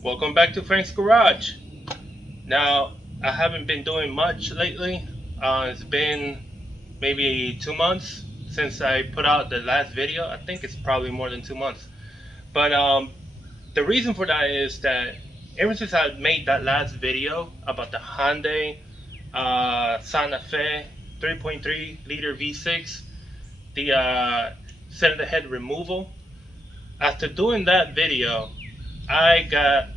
Welcome back to Frank's Garage. Now, I haven't been doing much lately. It's been maybe 2 months since I put out the last video. I think it's probably more than 2 months. But the reason for that is that ever since I made that last video about the Hyundai Santa Fe 3.3 liter V6, the cylinder head removal, after doing that video, I got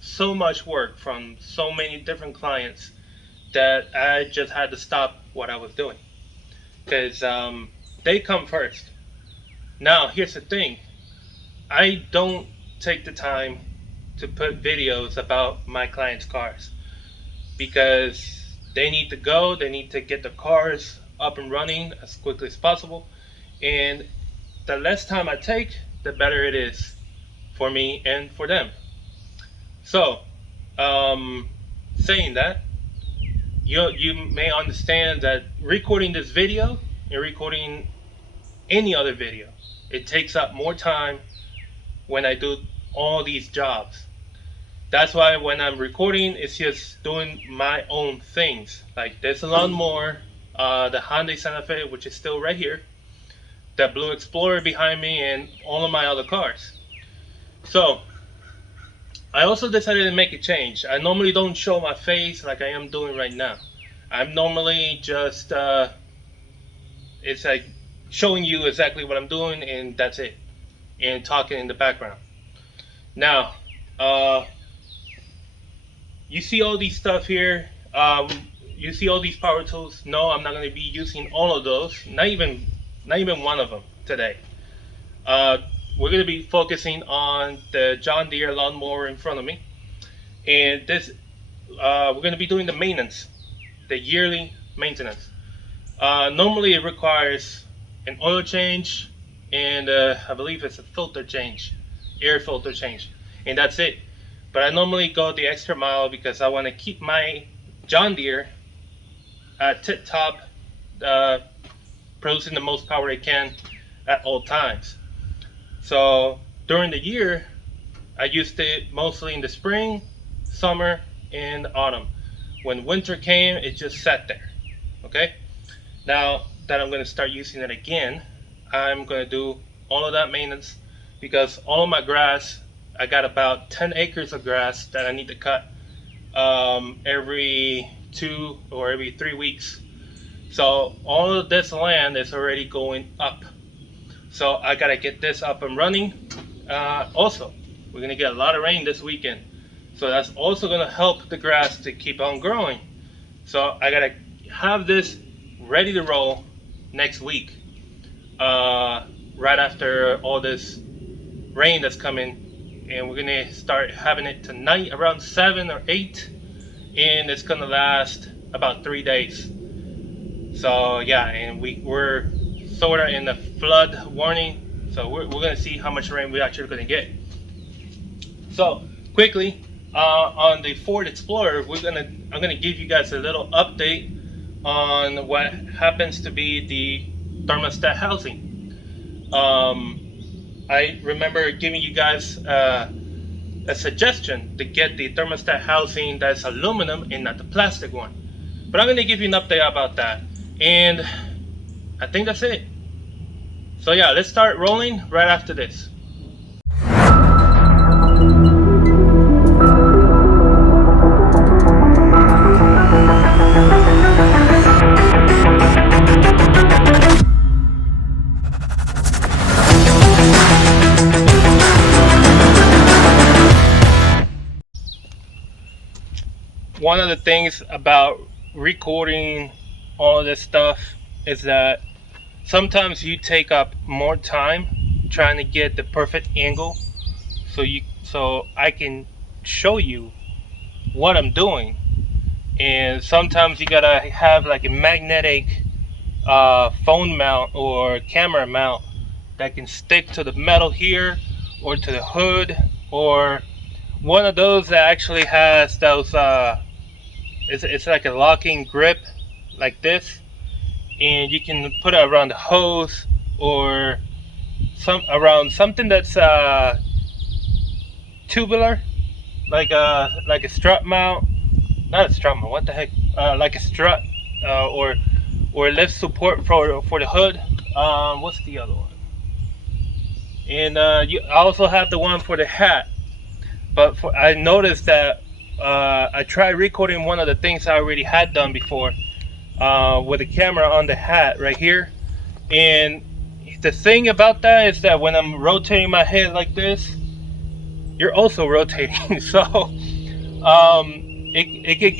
so much work from so many different clients that I just had to stop what I was doing because they come first. Now, here's the thing. I don't take the time to put videos about my clients' cars because they need to go, they need to get the cars up and running as quickly as possible, and the less time I take, the better it is for me and for them. So, saying that, you may understand that recording this video and recording any other video, it takes up more time when I do all these jobs. That's why when I'm recording, it's just doing my own things. Like this lawnmower, the Hyundai Santa Fe, which is still right here, the Blue Explorer behind me, and all of my other cars. So, I also decided to make a change. I normally don't show my face like I am doing right now. I'm normally just, it's like showing you exactly what I'm doing and that's it. And talking in the background. Now, you see all these stuff here. You see all these power tools. No, I'm not going to be using all of those. Not even one of them today. We're going to be focusing on the John Deere lawnmower in front of me, and this we're going to be doing the maintenance, the yearly maintenance. Normally it requires an oil change and I believe it's a filter change, air filter change, and that's it. But I normally go the extra mile because I want to keep my John Deere at tip top, producing the most power it can at all times. So during the year, I used it mostly in the spring, summer, and autumn. When winter came, it just sat there. Okay? Now that I'm going to start using it again, I'm going to do all of that maintenance because all of my grass, I got about 10 acres of grass that I need to cut every 2 or every 3 weeks. So all of this land is already going up. So I gotta get this up and running. Also, we're gonna get a lot of rain this weekend, so that's also gonna help the grass to keep on growing. So I gotta have this ready to roll next week, right after all this rain that's coming, and we're gonna start having it tonight around 7 or 8, and it's gonna last about 3 days. So yeah, and we're sort of in the flood warning, so we're going to see how much rain we're actually going to get. So quickly, on the Ford Explorer, I'm going to give you guys a little update on what happens to be the thermostat housing. I remember giving you guys a suggestion to get the thermostat housing that's aluminum and not the plastic one, but I'm going to give you an update about that, and I think that's it. So yeah, let's start rolling right after this. One of the things about recording all of this stuff is that sometimes you take up more time trying to get the perfect angle so I can show you what I'm doing, and sometimes you gotta have like a magnetic phone mount or camera mount that can stick to the metal here or to the hood, or one of those that actually has those it's like a locking grip like this, and you can put it around the hose or around something that's tubular, like a strut mount, not a strut mount. What the heck? Like a strut, or lift support for the hood. What's the other one? And I also have the one for the hat. But I noticed that I tried recording one of the things I already had done before with the camera on the hat right here. And the thing about that is that when I'm rotating my head like this, you're also rotating. So it could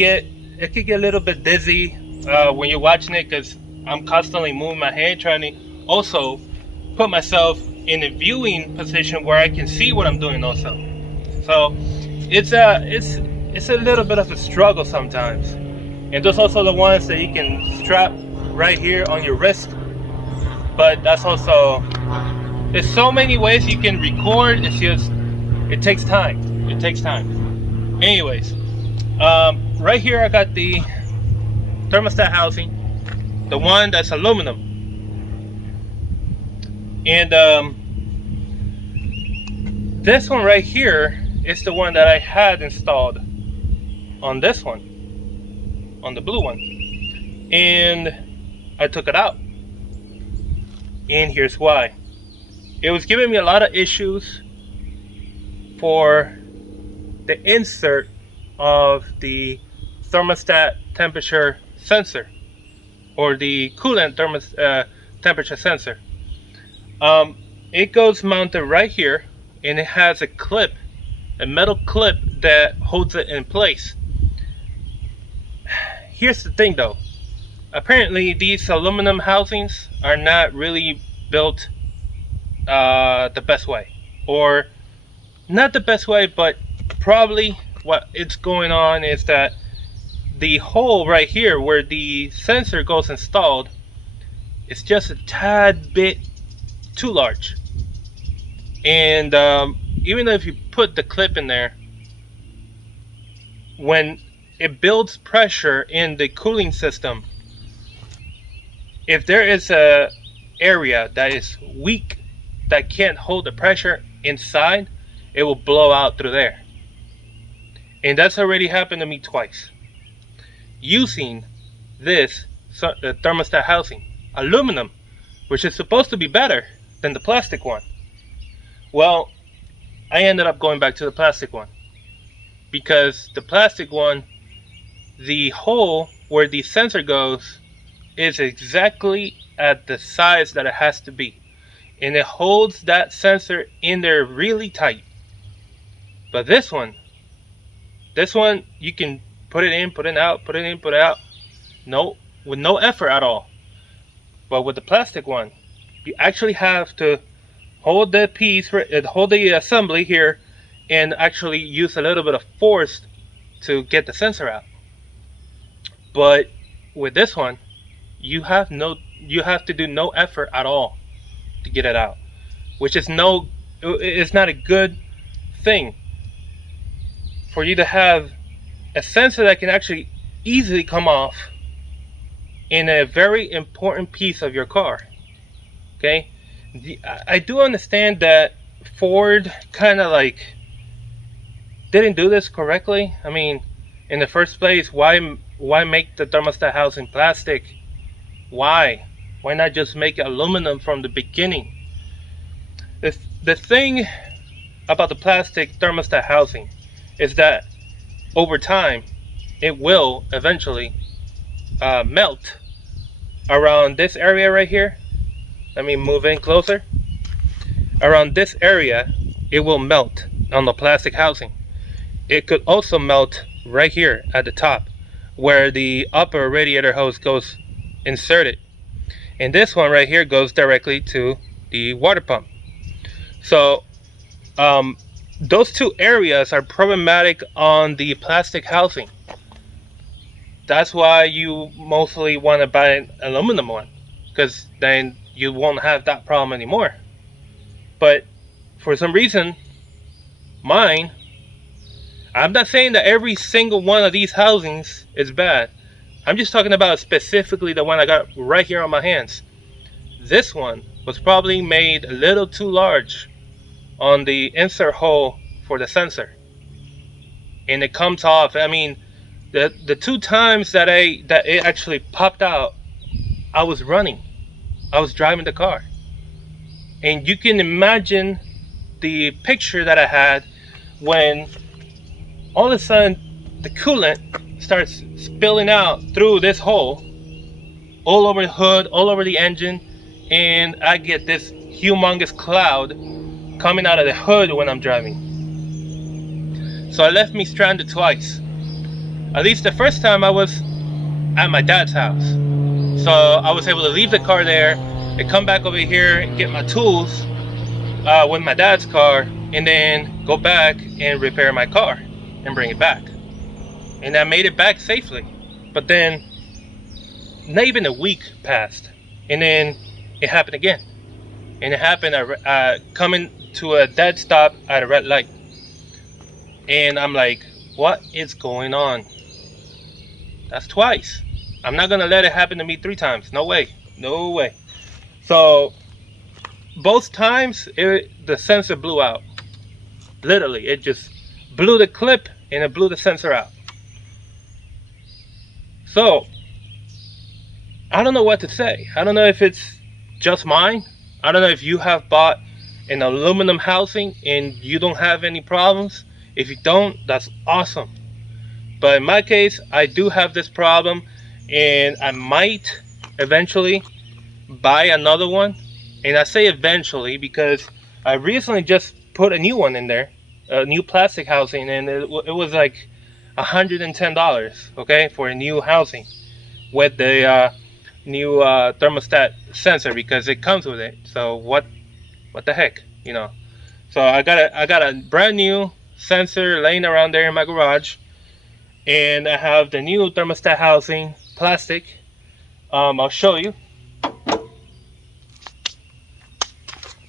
get a little bit dizzy when you're watching it, because I'm constantly moving my head, trying to also put myself in a viewing position where I can see what I'm doing also. So it's a little bit of a struggle sometimes. And those also the ones that you can strap right here on your wrist. But that's also, there's so many ways you can record. It's just, it takes time. It takes time. Anyways, right here I got the thermostat housing, the one that's aluminum. And this one right here is the one that I had installed on this one, on the blue one. And I took it out. And here's why. It was giving me a lot of issues for the insert of the thermostat temperature sensor, or the coolant temperature sensor. It goes mounted right here, and it has a clip, a metal clip that holds it in place. Here's the thing though. Apparently these aluminum housings are not really built the best way, or not the best way, but probably what it's going on is that the hole right here where the sensor goes installed is just a tad bit too large. And even though if you put the clip in there, when it builds pressure in the cooling system, if there is a area that is weak, that can't hold the pressure inside, it will blow out through there. And that's already happened to me twice using this thermostat housing, aluminum, which is supposed to be better than the plastic one. Well, I ended up going back to the plastic one, because the plastic one, the hole where the sensor goes is exactly at the size that it has to be, and it holds that sensor in there really tight. But this one you can put it in, put it out, put it in, put it out, with no effort at all. But with the plastic one, you actually have to hold the piece, hold the assembly here, and actually use a little bit of force to get the sensor out. But with this one, you have to do no effort at all to get it out, which is it's not a good thing for you to have a sensor that can actually easily come off in a very important piece of your car. Okay, I do understand that Ford kind of like didn't do this correctly. I mean, in the first place, why make the thermostat housing plastic? Why not just make it aluminum from the beginning? The thing about the plastic thermostat housing is that over time it will eventually melt around this area right here. Let me move in closer. Around this area it will melt on the plastic housing. It could also melt right here at the top where the upper radiator hose goes inserted, and this one right here goes directly to the water pump. So those two areas are problematic on the plastic housing. That's why you mostly want to buy an aluminum one, because then you won't have that problem anymore. But for some reason, mine, I'm not saying that every single one of these housings is bad. I'm just talking about specifically the one I got right here on my hands. This one was probably made a little too large on the insert hole for the sensor, and it comes off. I mean, the 2 times that it actually popped out, I was running, I was driving the car, and you can imagine the picture that I had when all of a sudden the coolant starts spilling out through this hole, all over the hood, all over the engine, and I get this humongous cloud coming out of the hood when I'm driving. So it left me stranded twice. At least the first time I was at my dad's house, so I was able to leave the car there and come back over here and get my tools with my dad's car, and then go back and repair my car and bring it back. And I made it back safely. But then not even a week passed, and then it happened again. And it happened coming to a dead stop at a red light. And I'm like, what is going on? That's twice. I'm not gonna let it happen to me 3 times. No way. No way. So both times the sensor blew out. Literally, it just blew the clip and it blew the sensor out. So I don't know what to say. I don't know if it's just mine. I don't know if you have bought an aluminum housing and you don't have any problems. If you don't, that's awesome. But in my case, I do have this problem, and I might eventually buy another one. And I say eventually because I recently just put a new one in there, a new plastic housing, and it was like $110, okay, for a new housing with the new thermostat sensor, because it comes with it. So what the heck, you know? So I got a brand new sensor laying around there in my garage, and I have the new thermostat housing, plastic. I'll show you.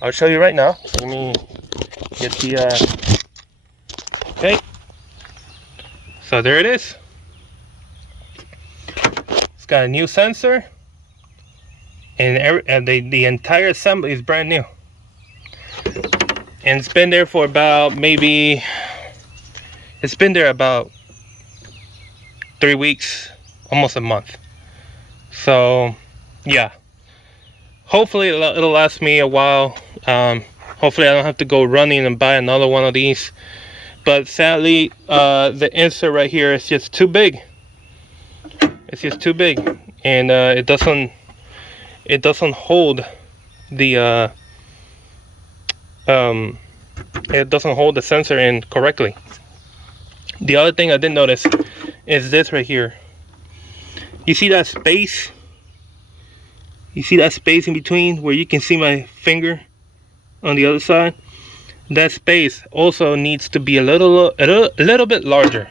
I'll show you right now. Let me get the okay. So there it is. It's got a new sensor, and the entire assembly is brand new. And it's been there for about it's been there about 3 weeks, almost a month. So yeah, hopefully it'll last me a while. Hopefully I don't have to go running and buy another one of these. But sadly, the insert right here is just too big. It's just too big, and it doesn't hold the it doesn't hold the sensor in correctly. The other thing I did notice is this right here. You see that space? You see that space in between where you can see my finger on the other side? That space also needs to be a little bit larger,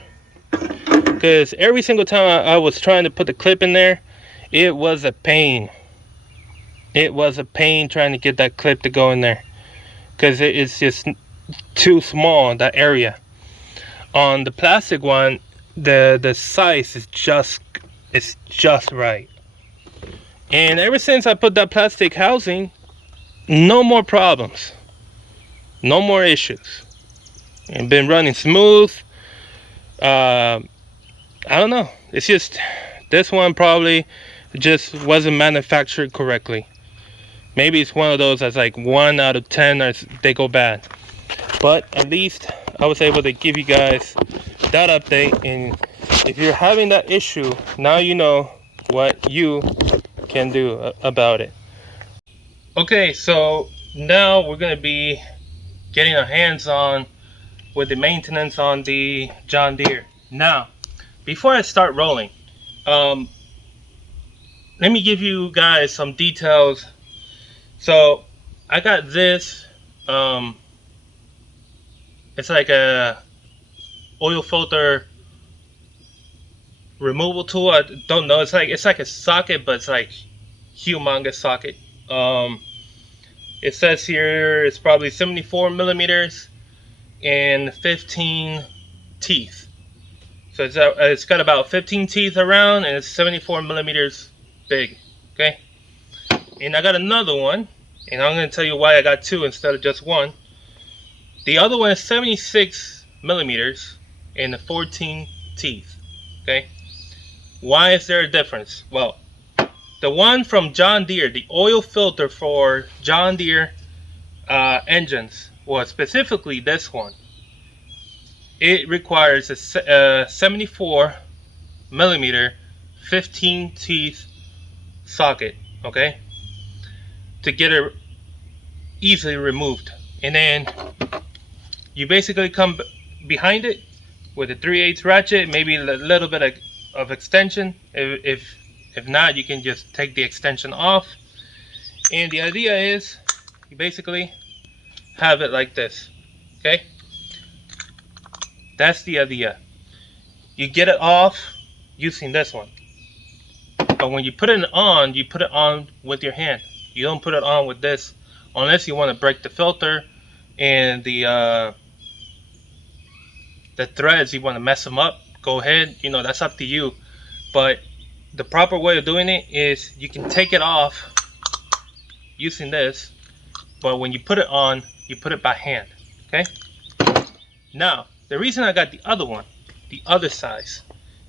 because every single time I was trying to put the clip in there, it was a pain. It was a pain trying to get that clip to go in there, because it's just too small, that area. On the plastic one, the size is just right. And ever since I put that plastic housing, no more problems, no more issues. It's been running smooth. I don't know, it's just this one probably just wasn't manufactured correctly. Maybe it's one of those that's like 1 out of 10 or they go bad. But at least I was able to give you guys that update, and if you're having that issue, now you know what you can do about it. Okay, so now we're going to be getting our hands on with the maintenance on the John Deere. Now, before I start rolling, let me give you guys some details. So I got this, it's like a oil filter removal tool. I don't know, it's like a socket, but it's like humongous socket. It says here it's probably 74 millimeters and 15 teeth. So it's got about 15 teeth around, and it's 74 millimeters big. Okay, and I got another one, and I'm going to tell you why I got 2 instead of just 1. The other one is 76 millimeters and 14 teeth. Okay, why is there a difference? Well, the one from John Deere, the oil filter for John Deere engines, was specifically this one. It requires a 74 millimeter 15 teeth socket, okay, to get it easily removed. And then you basically come behind it with a 3/8 ratchet, maybe a little bit of extension. If not, you can just take the extension off. And the idea is you basically have it like this. Okay, that's the idea. You get it off using this one, but when you put it on with your hand. You don't put it on with this unless you want to break the filter and the threads. You want to mess them up, go ahead, you know, that's up to you. But the proper way of doing it is you can take it off using this, but when you put it on, you put it by hand. Okay, now the reason I got the other one, the other size,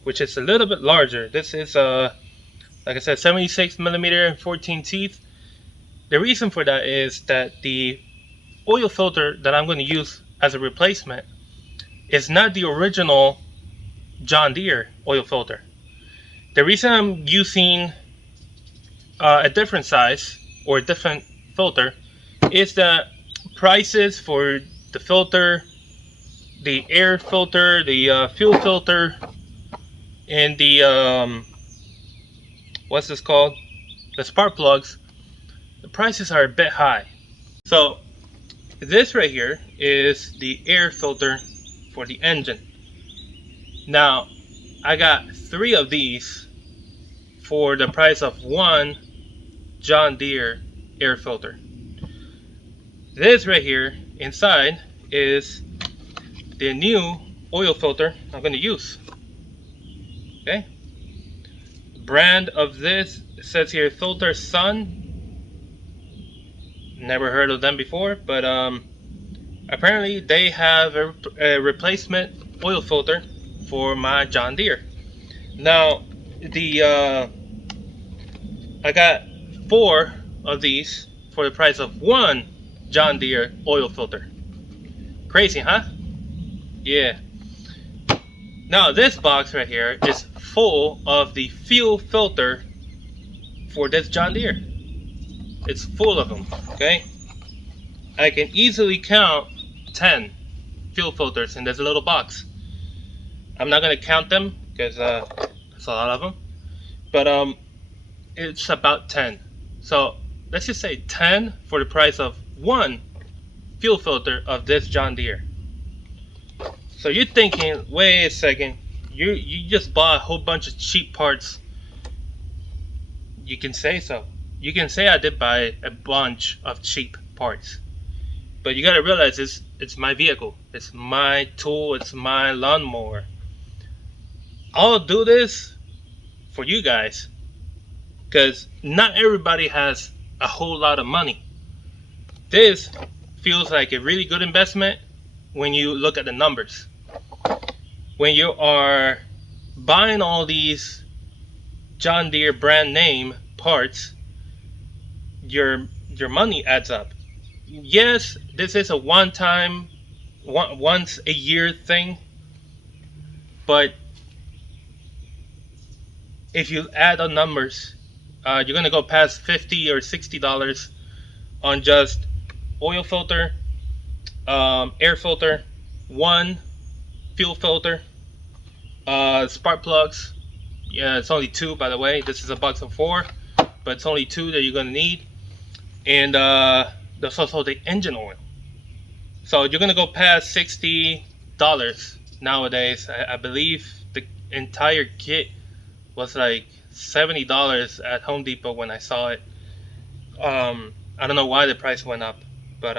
which is a little bit larger, this is like I said, 76 millimeter and 14 teeth. The reason for that is that the oil filter that I'm going to use as a replacement is not the original John Deere oil filter. The reason I'm using a different size or a different filter is that prices for the filter, the air filter, the fuel filter, and the what's this called, the spark plugs, the prices are a bit high. So this right here is the air filter for the engine. Now I got 3 of these for the price of one John Deere air filter. This right here inside is the new oil filter I'm going to use. Okay, brand of this says here Filter Sun. Never heard of them before, but apparently they have a replacement oil filter for my John Deere. Now I got 4 of these for the price of one John Deere oil filter. Crazy, huh? Yeah. Now this box right here is full of the fuel filter for this John Deere. It's full of them, okay? I can easily count 10 fuel filters in this little box. I'm not gonna count them because it's a lot of them, but it's about 10. So let's just say 10 for the price of one fuel filter of this John Deere. So you're thinking, wait a second, you just bought a whole bunch of cheap parts. You can say so. You can say I did buy a bunch of cheap parts, but you gotta realize it's my vehicle, it's my tool, it's my lawnmower. I'll do this for you guys because not everybody has a whole lot of money. This feels like a really good investment when you look at the numbers. When you are buying all these John Deere brand name parts, your money adds up. Yes, this is a once a year thing, but if you add the numbers, you're gonna go past $50 or $60 on just oil filter, air filter, one fuel filter, spark plugs. Yeah, it's only 2, by the way. This is a box of 4, but it's only 2 that you're gonna need. And there's also the engine oil. So you're gonna go past $60 nowadays. I believe the entire kit was like $70 at Home Depot when I saw it. I don't know why the price went up, but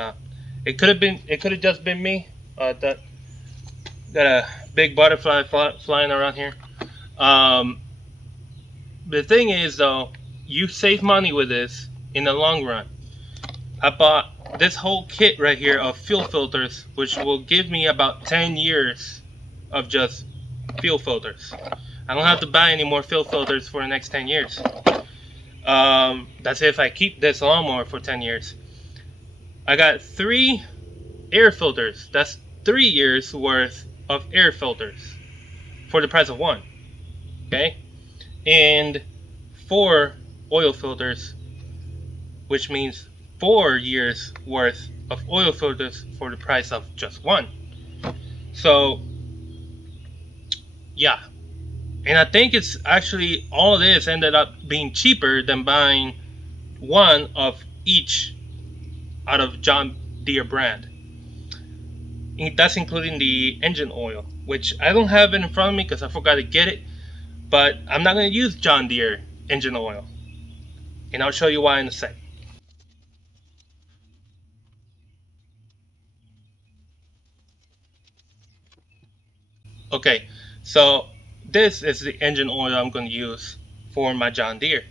it could have just been me that got a big butterfly flying around here. The thing is though, you save money with this in the long run. I bought this whole kit right here of fuel filters, which will give me about 10 years of just fuel filters. I don't have to buy any more fuel filters for the next 10 years. That's if I keep this lawnmower for 10 years. I got 3 air filters. That's 3 years worth of air filters for the price of 1. Okay? And 4 oil filters, which means 4 years worth of oil filters for the price of just 1. So, yeah. And I think it's actually, all of this ended up being cheaper than buying 1 of each out of John Deere brand. That's including the engine oil, which I don't have it in front of me because I forgot to get it. But I'm not going to use John Deere engine oil. And I'll show you why in a sec. Okay, so this is the engine oil I'm going to use for my John Deere.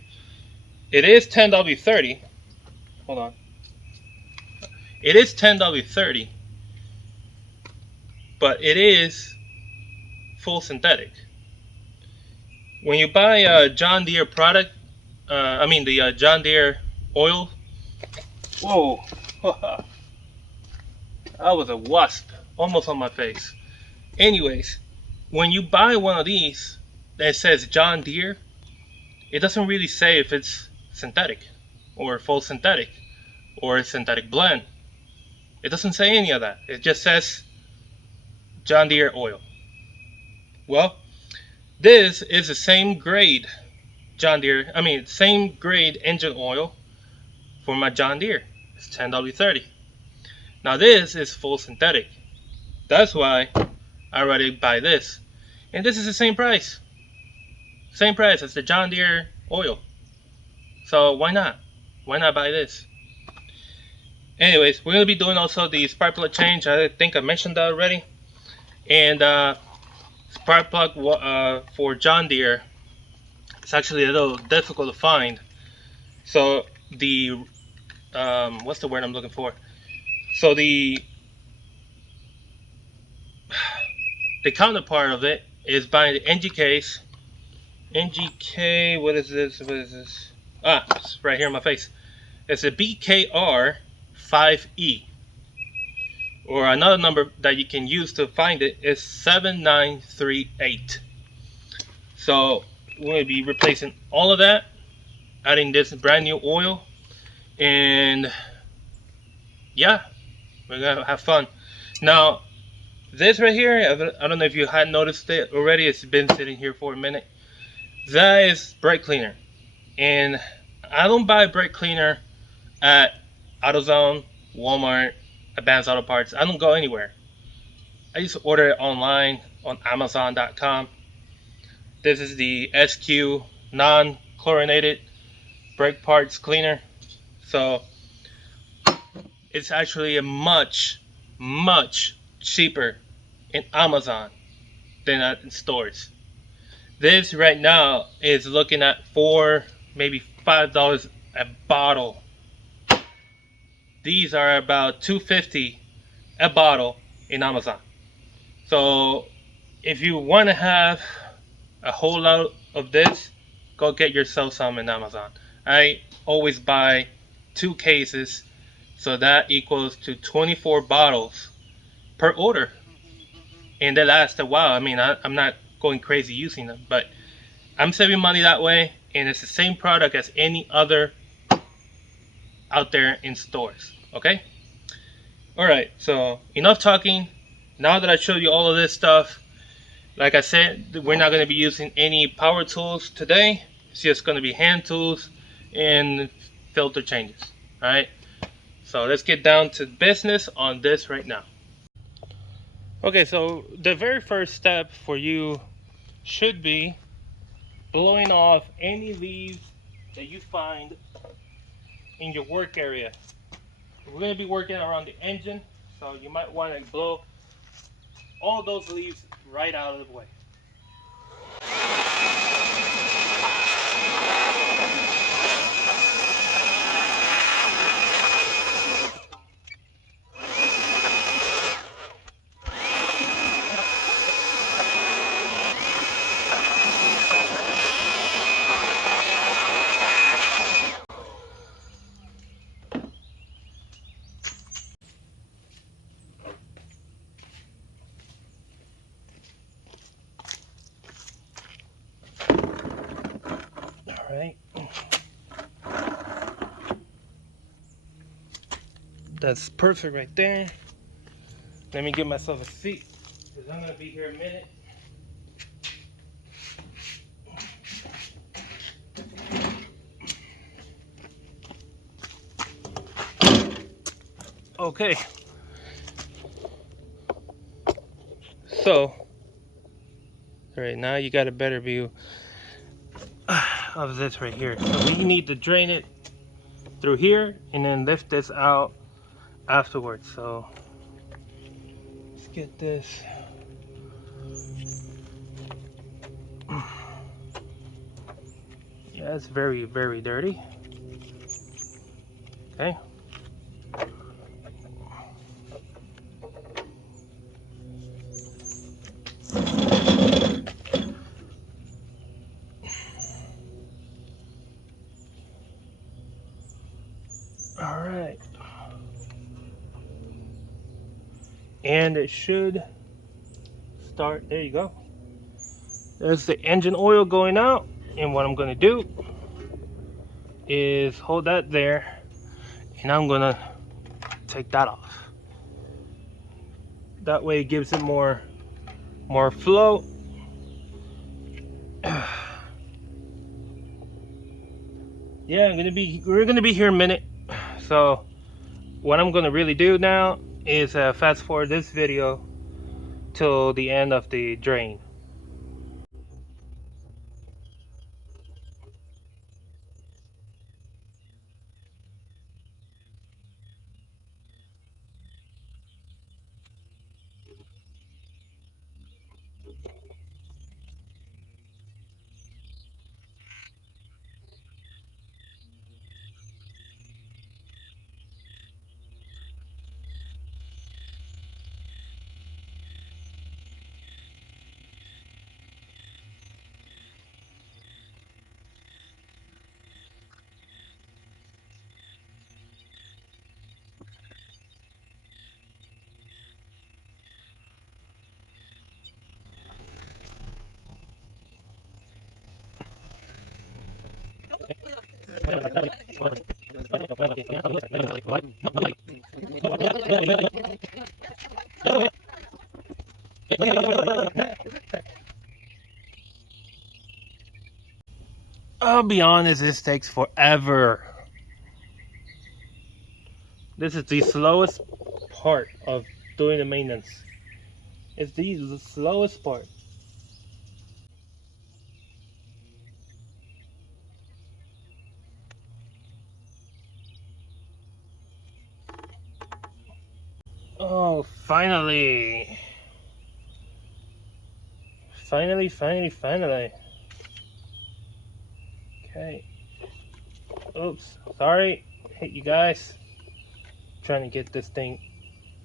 It is 10W30. Hold on. It is 10W30, but it is full synthetic. When you buy a John Deere product, the John Deere oil. Whoa, that was a wasp almost on my face. Anyways, when you buy one of these that says John Deere, it doesn't really say if it's synthetic or full synthetic or a synthetic blend. It doesn't say any of that. It just says John Deere oil. Well, this is the same grade same grade engine oil for my John Deere. It's 10W30. Now this is full synthetic. That's why I rather buy this. And this is the same price. Same price as the John Deere oil. So why not? Why not buy this? Anyways, we're going to be doing also the spark plug change. I think I mentioned that already. And spark plug for John Deere, it's actually a little difficult to find. So the what's the word I'm looking for? So the counterpart of it is buying the NGKs. NGK, what is this? What is this? Ah, it's right here in my face. It's a BKR 5E. Or another number that you can use to find it is 7938. So we're going to be replacing all of that, adding this brand new oil, and yeah, we're going to have fun. Now, this right here, I don't know if you had noticed it already, it's been sitting here for a minute. That is brake cleaner. And I don't buy brake cleaner at AutoZone, Walmart, Advanced Auto Parts. I don't go anywhere. I used to order it online on Amazon.com. This is the SQ non-chlorinated brake parts cleaner. So it's actually a much cheaper in Amazon than at stores. This right now is looking at $4, maybe $5 a bottle. These are about $2.50 a bottle in Amazon. So if you want to have a whole lot of this, go get yourself some in Amazon. I always buy 2 cases, so that equals to 24 bottles per order, and they last a while. I mean, I'm not going crazy using them, but I'm saving money that way, and it's the same product as any other out there in stores. Okay? Alright, so enough talking. Now that I showed you all of this stuff, like I said, we're not going to be using any power tools today. It's just going to be hand tools and filter changes. Alright? So let's get down to business on this right now. Okay, so the very first step for you should be blowing off any leaves that you find in your work area. We're going to be working around the engine, so you might want to blow all those leaves right out of the way. Okay. That's perfect right there. Let me get myself a seat, because I'm going to be here a minute. Okay. So, right now you got a better view of this right here. So we need to drain it through here and then lift this out afterwards. So let's get this. Yeah, it's very, very dirty. Okay. All right. And it should start. There you go. There's the engine oil going out. And what I'm going to do is hold that there. And I'm going to take that off. That way it gives it more flow. Yeah, we're gonna be here a minute. So what I'm gonna really do now is fast forward this video till the end of the drain. I'll be honest, this takes forever. This is the slowest part of doing the maintenance. It's the slowest part. Oh, finally. Finally. Okay. Oops, sorry. Hit you guys. Trying to get this thing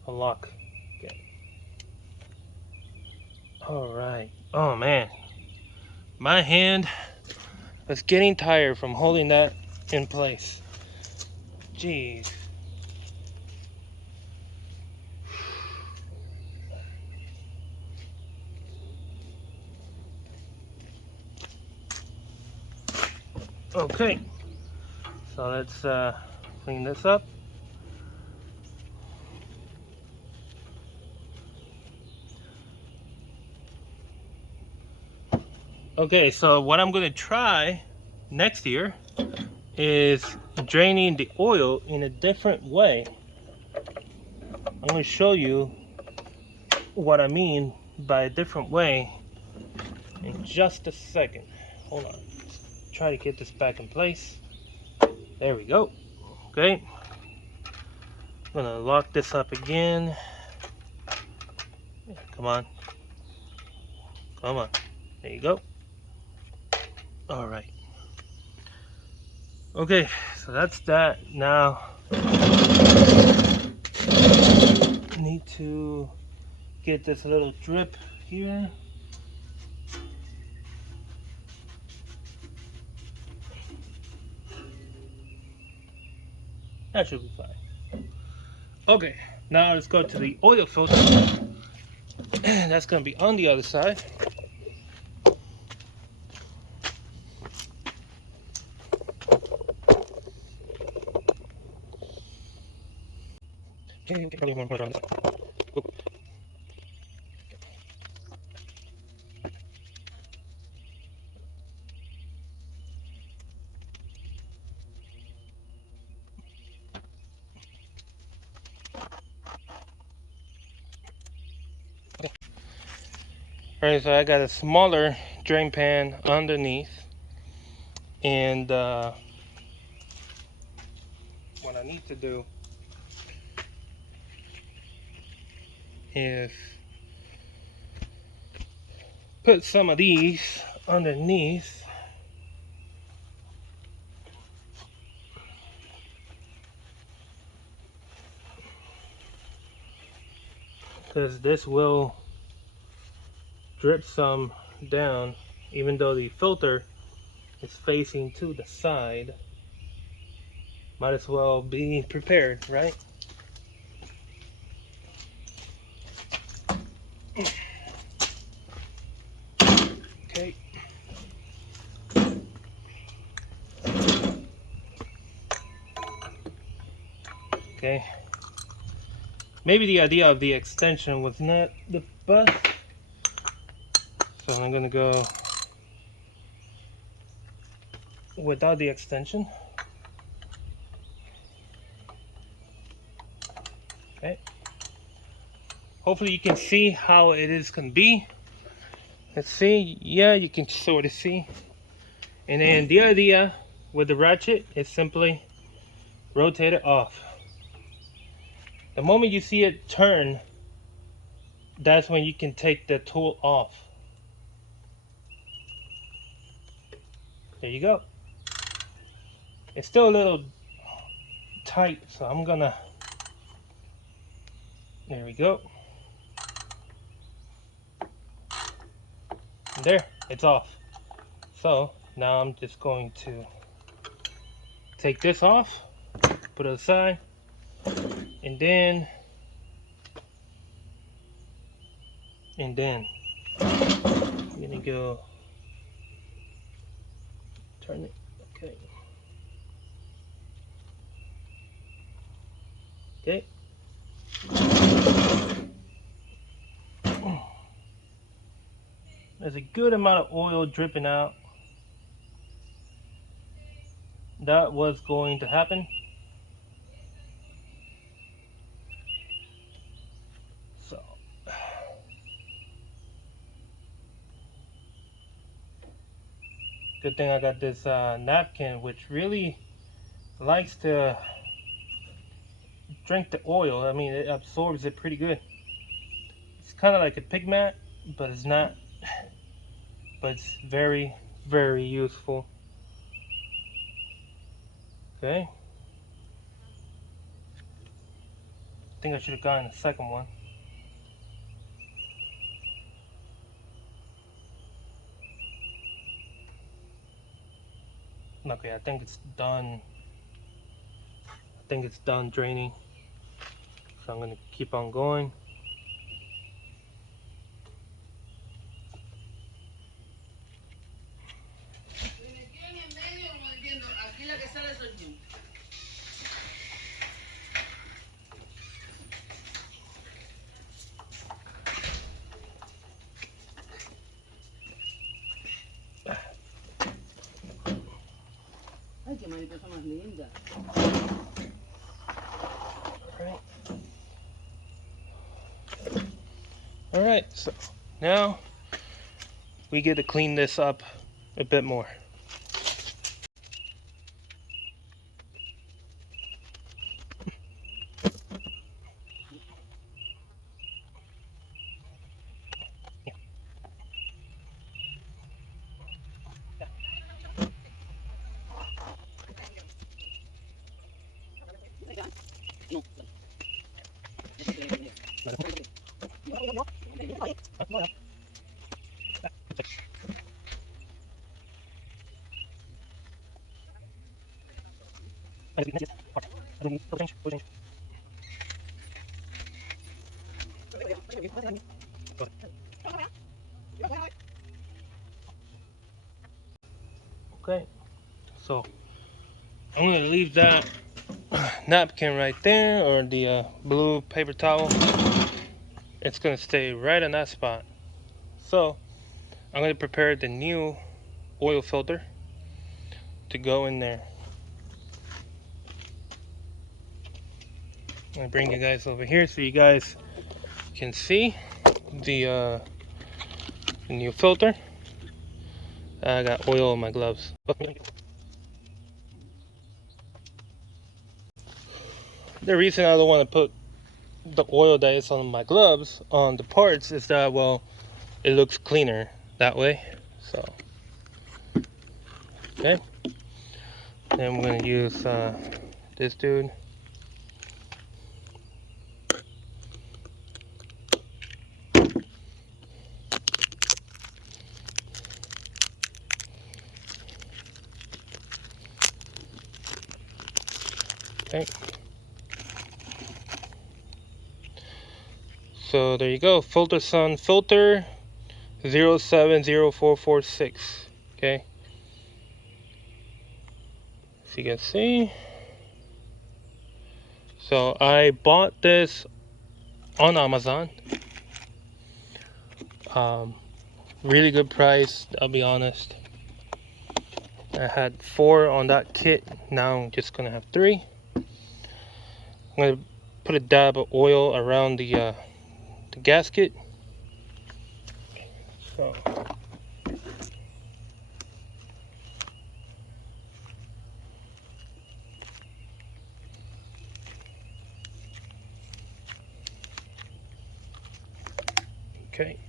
unlocked. Okay. Alright. Oh man. My hand was getting tired from holding that in place. Jeez. Okay. So let's clean this up. Okay, so what I'm going to try next year is draining the oil in a different way. I'm going to show you what I mean by a different way in just a second. Hold on. Try to get this back in place. There we go. Okay. I'm going to lock this up again. Come on. Come on. There you go. All right. Okay, so that's that. Now I need to get this little drip here. That should be fine. Okay, now let's go to the oil filter. That's going to be on the other side. Okay, probably one more around. Oop. Okay. Alright, so I got a smaller drain pan underneath, and what I need to do is put some of these underneath. Because this will drip some down, even though the filter is facing to the side. Might as well be prepared, right? Okay. Okay. Maybe the idea of the extension was not the best. So I'm gonna go without the extension. Okay. Hopefully you can see how it is can be. Let's see. Yeah, you can sort of see. And then the idea with the ratchet is simply rotate it off. The moment you see it turn, that's when you can take the tool off. There you go. It's still a little tight, so I'm gonna, there we go. There, it's off. So now I'm just going to take this off, put it aside, and then I'm gonna go turn it. Okay. Okay. There's a good amount of oil dripping out. That was going to happen. So good thing I got this napkin, which really likes to drink the oil. I mean, it absorbs it pretty good. It's kind of like a pig mat, but it's not. But it's very, very useful. Okay. I think I should have gotten the second one. Okay, I think it's done. I think it's done draining. So I'm gonna keep on going. Ay, qué mariposa más linda. Alright, so now we get to clean this up a bit more. Okay, so I'm going to leave that napkin right there, or the blue paper towel, it's gonna stay right in that spot. So I'm gonna prepare the new oil filter to go in there. I'm gonna bring you guys over here so you guys can see the new filter. I got oil on my gloves. The reason I don't want to put the oil that is on my gloves on the parts is that, well, it looks cleaner that way. So okay, then we're gonna use this dude. Okay, so there you go, Filter Sun filter 070446. Okay, so you can see, so I bought this on Amazon. Really good price, I'll be honest. I had 4 on that kit, now I'm just gonna have 3. I'm gonna put a dab of oil around the gasket. So okay,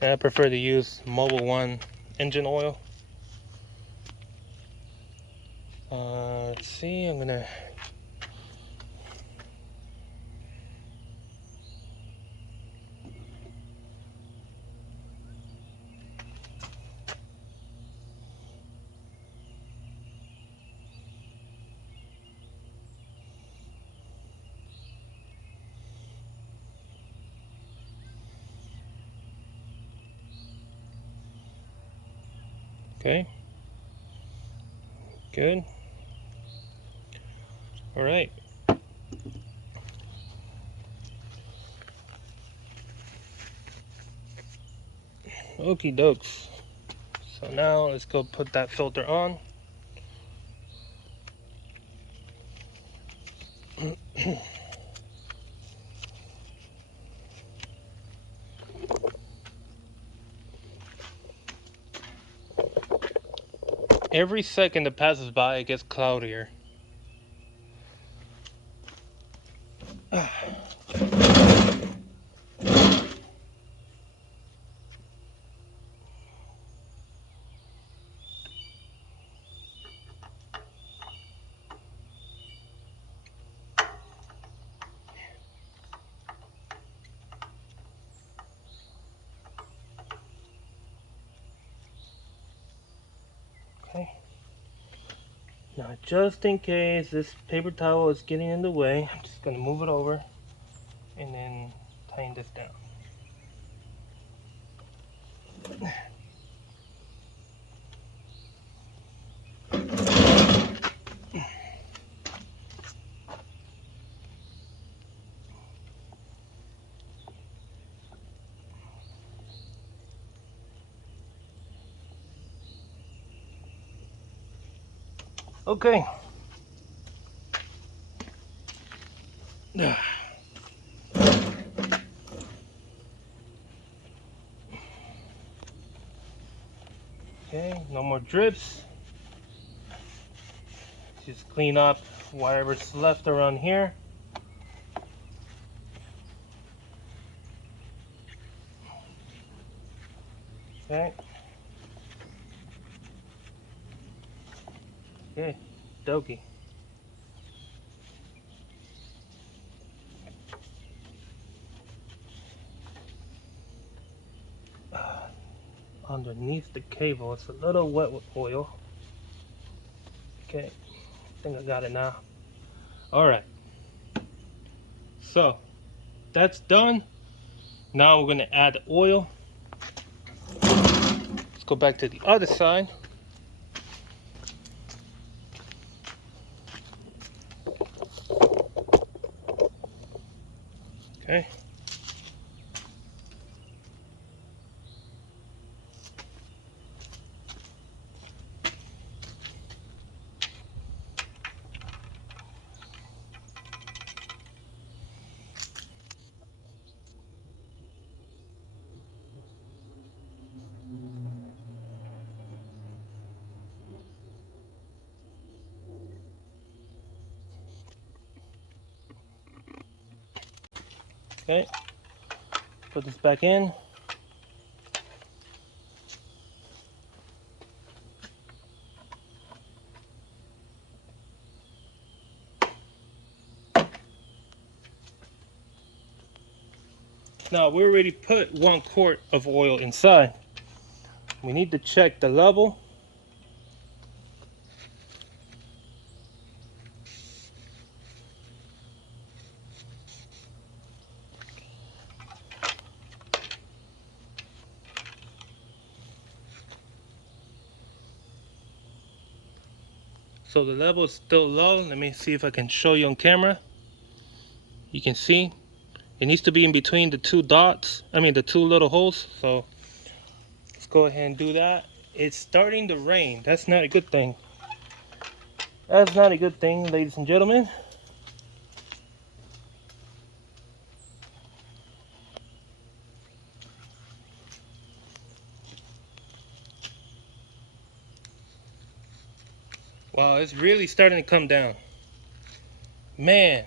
and I prefer to use Mobil 1 engine oil. Let's see, I'm gonna okay, good. All right. Okie dokes. So now let's go put that filter on. Every second that passes by, it gets cloudier. Okay. Now, just in case this paper towel is getting in the way, I'm just gonna move it over and then tighten this down. Okay. Okay, no more drips. Just clean up whatever's left around here. Okay. Okay, dokie. Underneath the cable, it's a little wet with oil. Okay, I think I got it now. All right. So that's done. Now we're gonna add the oil. Let's go back to the other side. Okay, put this back in. Now we already put 1 quart of oil inside. We need to check the level. So the level is still low. Let me see if I can show you on camera. You can see it needs to be in between the 2 dots. I mean the 2 little holes. So let's go ahead and do that. It's starting to rain. That's not a good thing. That's not a good thing, ladies and gentlemen. Wow, it's really starting to come down. Man,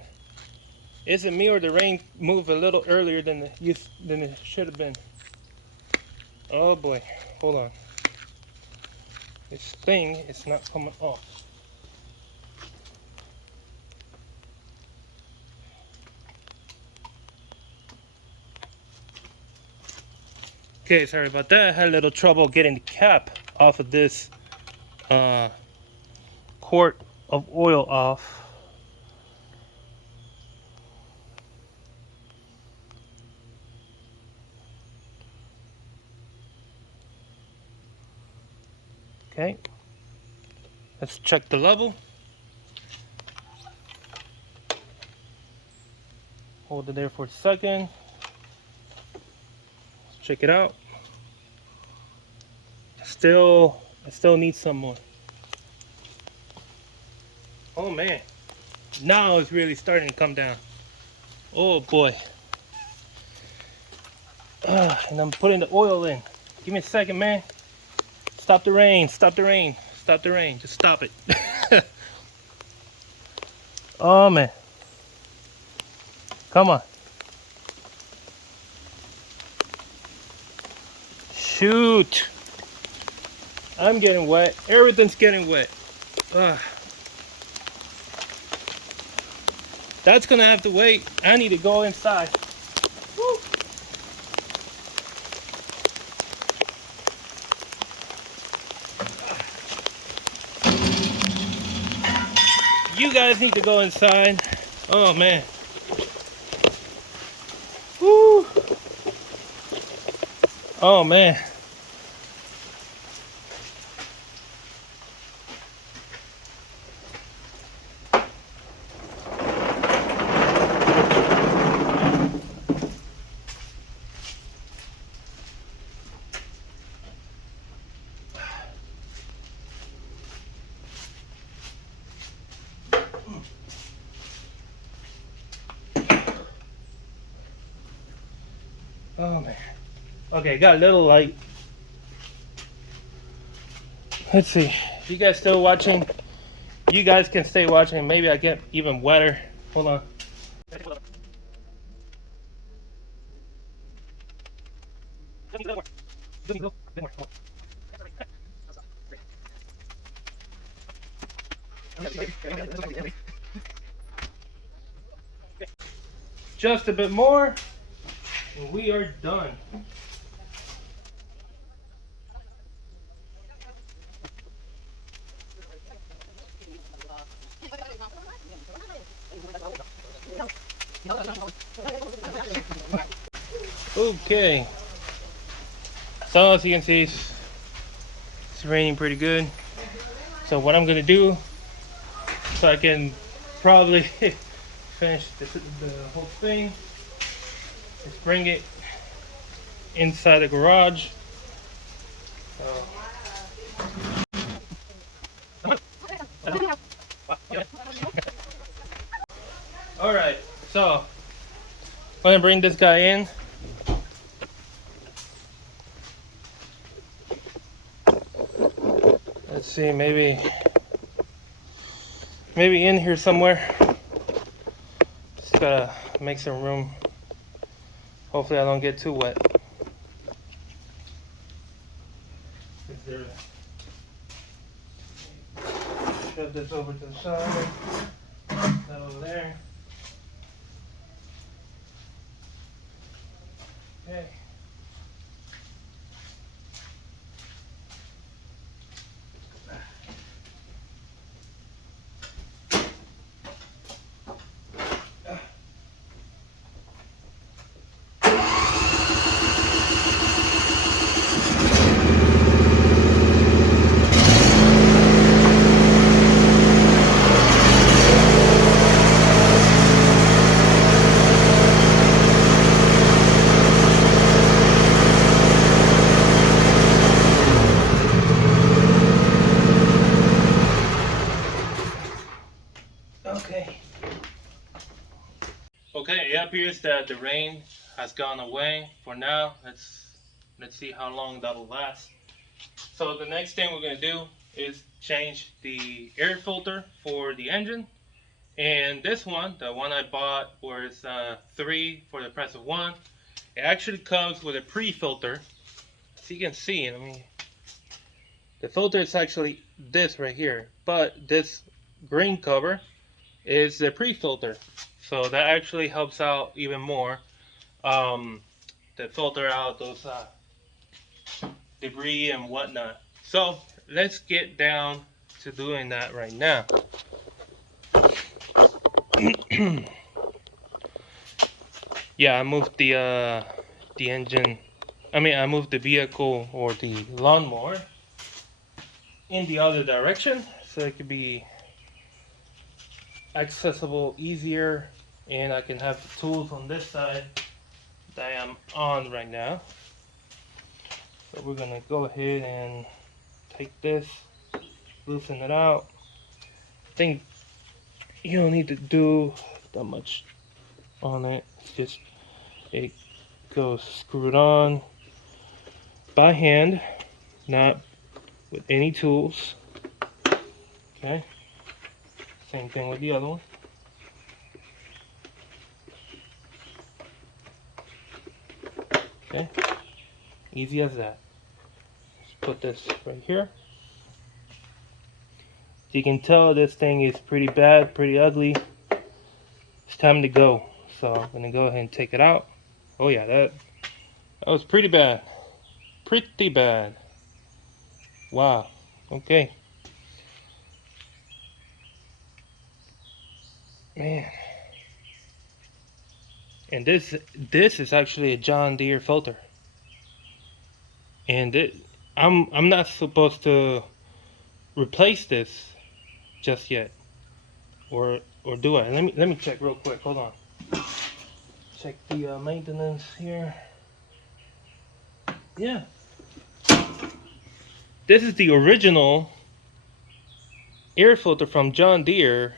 is it me or the rain moved a little earlier than it should have been? Oh boy, hold on. This thing is not coming off. Okay, sorry about that. I had a little trouble getting the cap off of this quart of oil off. Okay, let's check the level. Hold it there for a second. Let's check it out. I still need some more. Oh man, now it's really starting to come down. Oh boy. And I'm putting the oil in. Give me a second, man. Stop the rain, stop the rain, stop the rain. Just stop it. Oh man. Come on. Shoot. I'm getting wet. Everything's getting wet. That's gonna have to wait. I need to go inside. Woo. You guys need to go inside. Oh man. Woo. Oh man. Oh man. Okay, got a little light. Let's see. If you guys still watching, you guys can stay watching. Maybe I get even wetter. Hold on. Just a bit more, and we are done. Okay. So as you can see, it's raining pretty good. So what I'm gonna do, so I can probably finish the whole thing, is bring it inside the garage. Alright, so I'm gonna bring this guy in. Let's see, maybe in here somewhere. Just gotta make some room Hopefully I don't get too wet. Shove this over to the side. That over there. Okay. Okay, it appears that the rain has gone away for now. Let's see how long that'll last. So the next thing we're gonna do is change the air filter for the engine. And this one, the one I bought was 3 for the price of 1. It actually comes with a pre-filter. So you can see, I mean, the filter is actually this right here, but this green cover is the pre-filter. So that actually helps out even more to filter out those debris and whatnot. So let's get down to doing that right now. Yeah, I moved the engine. I moved the vehicle or the lawnmower in the other direction so it could be accessible easier, and I can have the tools on this side that I'm on right now. So we're gonna go ahead and take this, loosen it out. I think you don't need to do that much on it. It's just it goes screwed on by hand, not with any tools. Okay. Same thing with the other one. Okay. Easy as that. Just put this right here. You can tell this thing is pretty bad, pretty ugly. It's time to go. So I'm gonna go ahead and take it out. Oh yeah, that was pretty bad. Pretty bad. Wow. Okay. Man. And this is actually a John Deere filter. And I'm not supposed to replace this just yet. Or do I? Let me check real quick. Hold on. Check the maintenance here. Yeah. This is the original air filter from John Deere.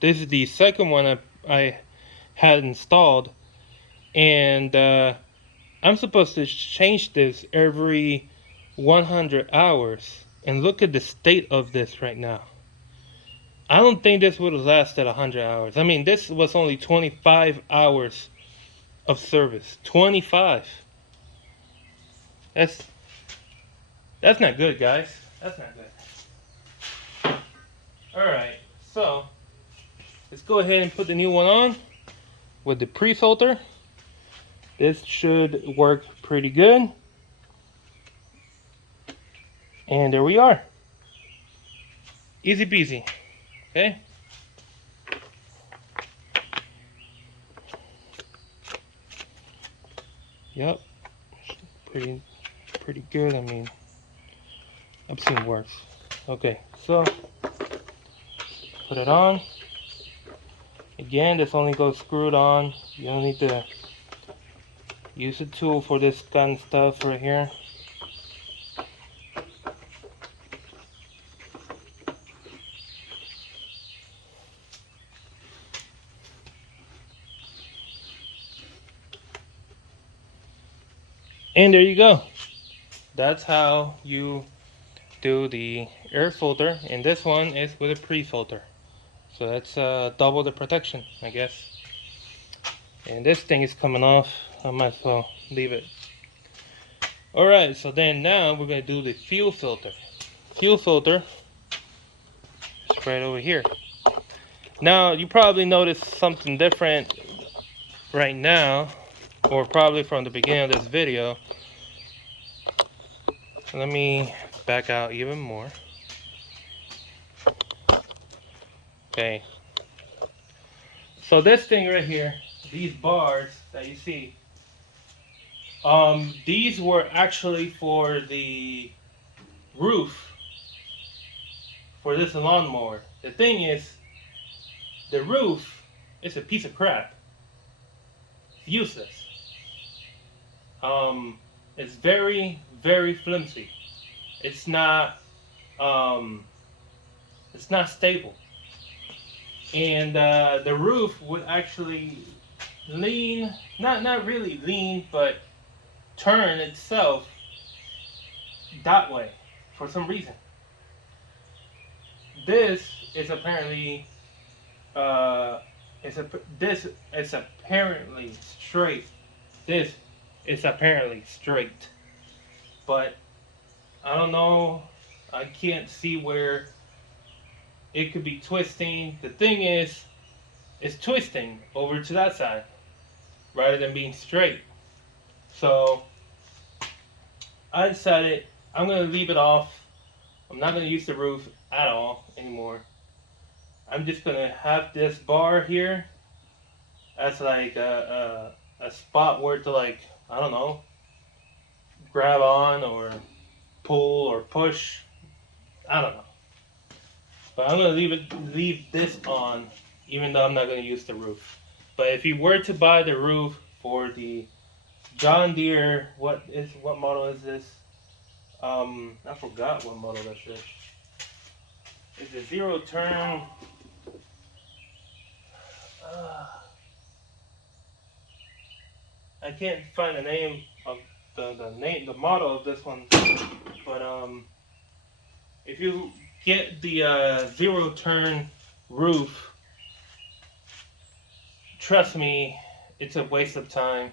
This is the second one I had installed, and I'm supposed to change this every 100 hours. And look at the state of this right now. I don't think this would have lasted 100 hours. I mean, this was only 25 hours of service. 25. That's not good, guys. That's not good. Alright, so let's go ahead and put the new one on with the pre-filter. This should work pretty good. And there we are. Easy peasy. Okay. Yep. Pretty good. I mean, I've seen worse. Okay, so put it on. Again, this only goes screwed on. You don't need to use a tool for this kind of stuff right here. And there you go. That's how you do the air filter, and this one is with a pre-filter. So that's double the protection, I guess. And this thing is coming off. I might as well leave it. Alright, so then now we're going to do the fuel filter. Fuel filter is right over here. Now, you probably noticed something different right now, or probably from the beginning of this video. Let me back out even more. Okay. So this thing right here, these bars that you see, these were actually for the roof for this lawnmower. The thing is, the roof is a piece of crap. It's useless. It's very, very flimsy. It's not stable. And the roof would actually lean, not really lean, but turn itself that way for some reason. This is apparently this is apparently straight. This is apparently straight, but I don't know. I can't see where it could be twisting. The thing is, it's twisting over to that side rather than being straight. So I decided I'm gonna leave it off. I'm not gonna use the roof at all anymore. I'm just gonna have this bar here as like a spot where to, like, I don't know, grab on or pull or push. I don't know. But I'm gonna leave this on, even though I'm not gonna use the roof. But if you were to buy the roof for the John Deere, what model is this? I forgot what model that's this. It's a zero turn. I can't find the name of the model of this one, but if you get the zero turn roof, trust me, it's a waste of time.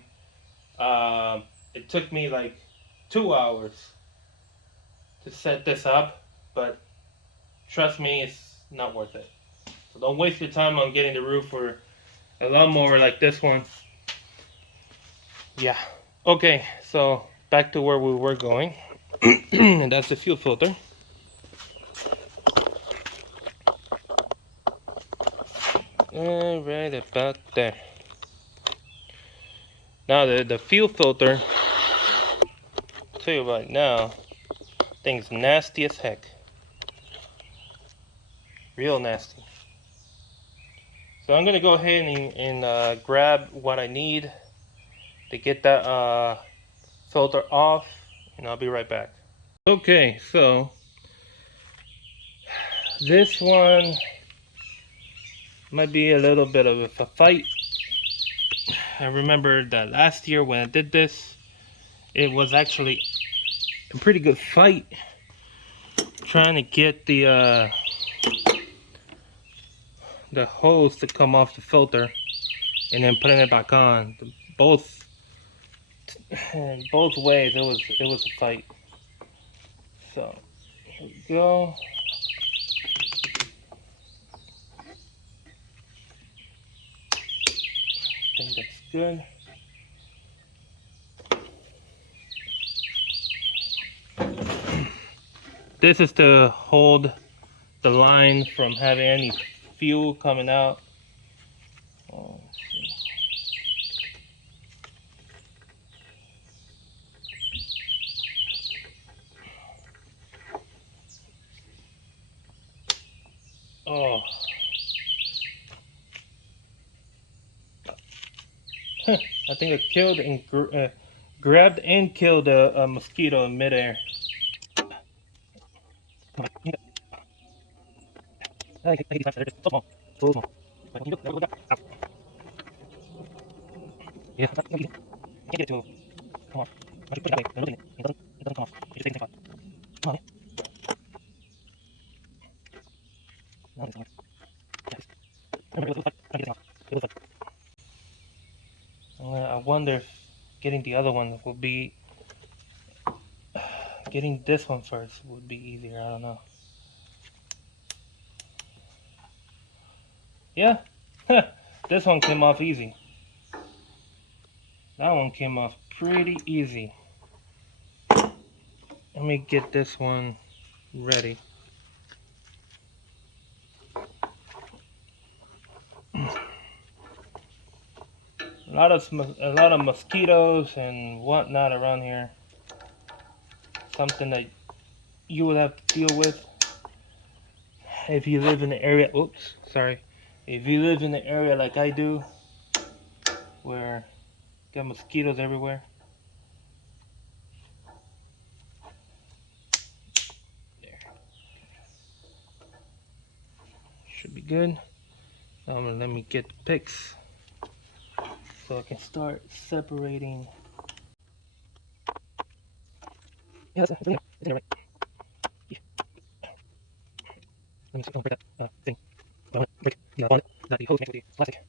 It took me like 2 hours to set this up, but trust me, it's not worth it. So don't waste your time on getting the roof for a lawnmower like this one. Yeah. Okay, so back to where we were going. And that's the fuel filter. Right about there. Now the fuel filter, I'll tell you right now, thing's nasty as heck. Real nasty. So I'm gonna go ahead and grab what I need to get that filter off, and I'll be right back. Okay, so this one might be a little bit of a fight. I remember that last year when I did this, it was actually a pretty good fight trying to get the hose to come off the filter and then putting it back on. Both ways it was a fight. So here we go. I think that's good. This is to hold the line from having any fuel coming out. Oh, oh. I think I killed and grabbed and killed a mosquito in midair. Yeah, can't get it to come off. I should put it that way. I'm looking at it. It doesn't come off. It just stays in the come on. No, it's not. Yeah, remember, it was fun. Trying to get it off. It was fun. I wonder if getting the other one will be, getting this one first would be easier. I don't know. Yeah, this one came off easy. That one came off pretty easy. Let me get this one ready. A lot of mosquitoes and whatnot around here. Something that you will have to deal with if you live in the area. Oops, sorry. If you live in the area like I do, where you got mosquitoes everywhere. There. Should be good. Now I'm gonna let me get the picks so I can start separating. Yeah, it's in there right. Yeah. Let me see. Don't break that thing. I want to break the bonnet, not the hose mixed with the plastic.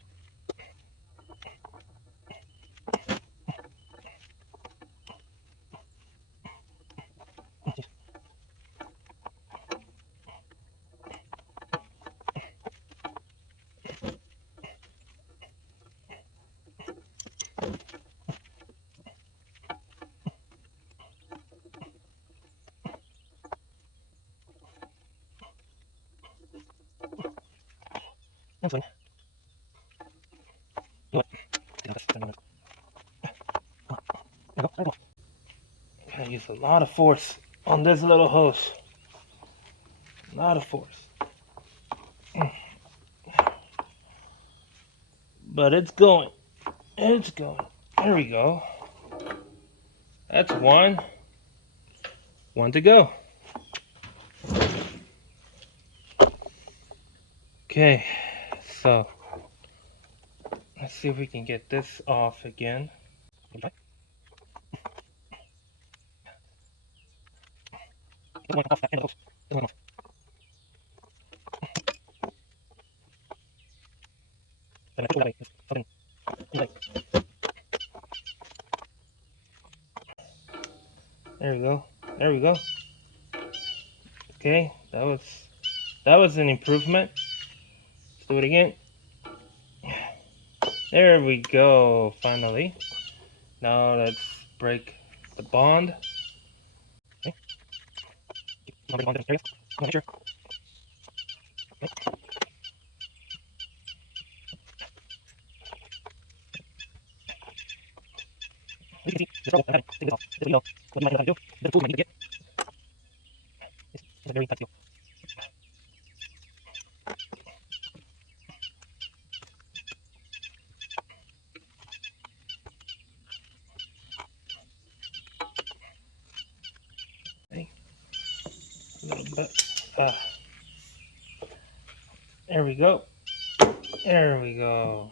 That's fine. You know what? There you go. I'm gonna use a lot of force on this little hose. A lot of force. But it's going. It's going. There we go. That's one. One to go. Okay, so let's see if we can get this off again. There we go. There we go. Okay, that was an improvement. Let's do it again. There we go, finally. Now let's break the bond. Okay. Break the bond in areas. Make sure. Okay. As you can see, the trouble I'm having taking this off. This video, what you might know how to do, the tools you might need to get. It's a very tight seal. Okay. A little bit. There we go. There we go.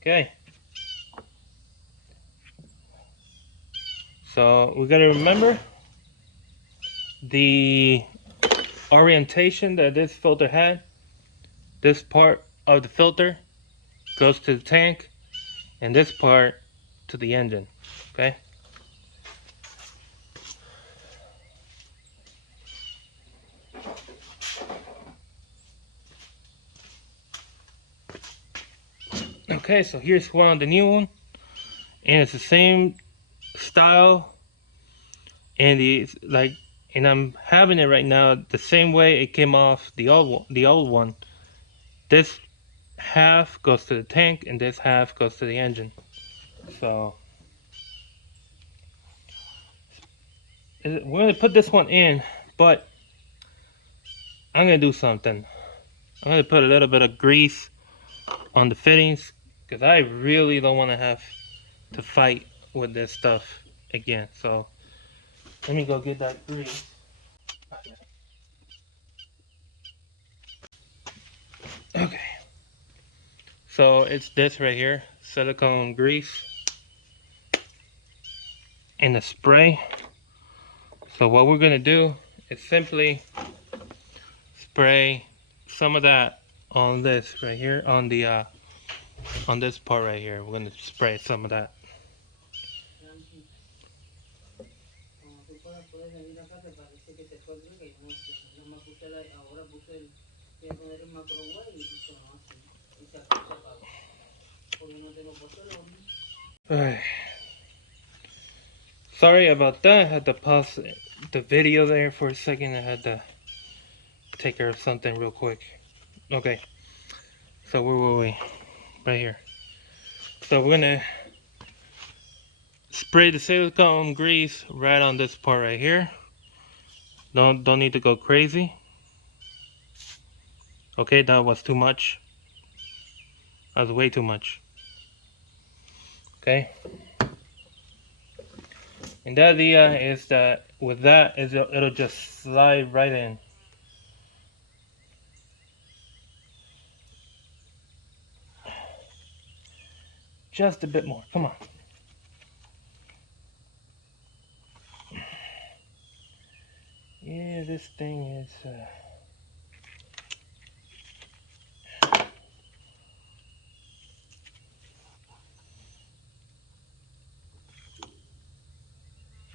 Okay. So we gotta remember the orientation that this filter had. This part of the filter goes to the tank, and this part to the engine. Okay. Okay, so here's one, the new one, and it's the same style, and and I'm having it right now the same way it came off the old one. This half goes to the tank, and this half goes to the engine. So we're gonna put this one in, but I'm gonna do something. I'm gonna put a little bit of grease on the fittings because I really don't want to have to fight with this stuff again. So let me go get that grease. Okay. So it's this right here, silicone grease in the spray. So what we're gonna do is simply spray some of that on this right here, on the on this part right here. We're gonna spray some of that. tú puedes venir acá, te parece que se fue el que yo no sé. Nada más puse ahora puse el, voy a poner el microwave y sonó así. Y se apagó. Porque no tengo puesto el horno. Alright. Sorry about that. I had to pause the video there for a second. I had to take care of something real quick. Okay. So where were we? Right here. So we're gonna spray the silicone grease right on this part right here. Don't need to go crazy. Okay, that was too much. That was way too much. Okay. And the idea is that with that, it'll just slide right in. Just a bit more. Come on. Yeah, this thing is.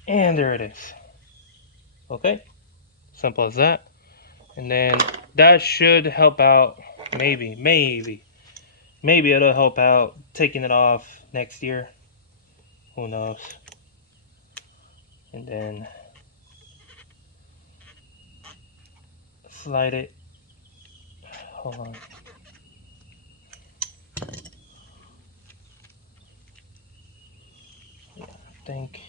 And there it is. Okay, simple as that. And then that should help out. Maybe it'll help out taking it off next year. Who knows? And then slide it. Hold on. Yeah, I think.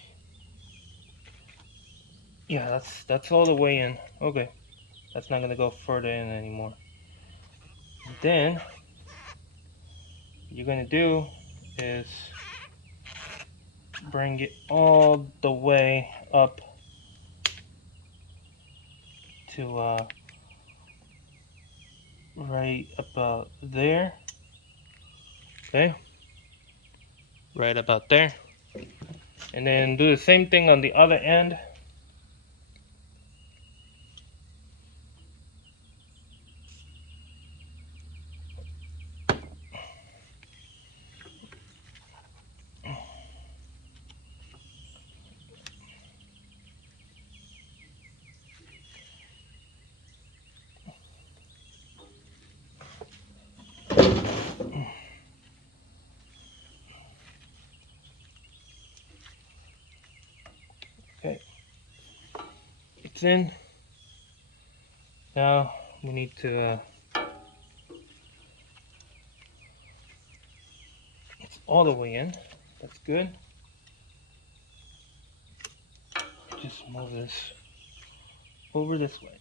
Yeah, that's all the way in. Okay, that's not gonna go further in anymore. And then what you're gonna do is bring it all the way up to right about there. Okay, right about there. And then do the same thing on the other end. Okay, it's in. Now we need to, it's all the way in. That's good. Just move this over this way.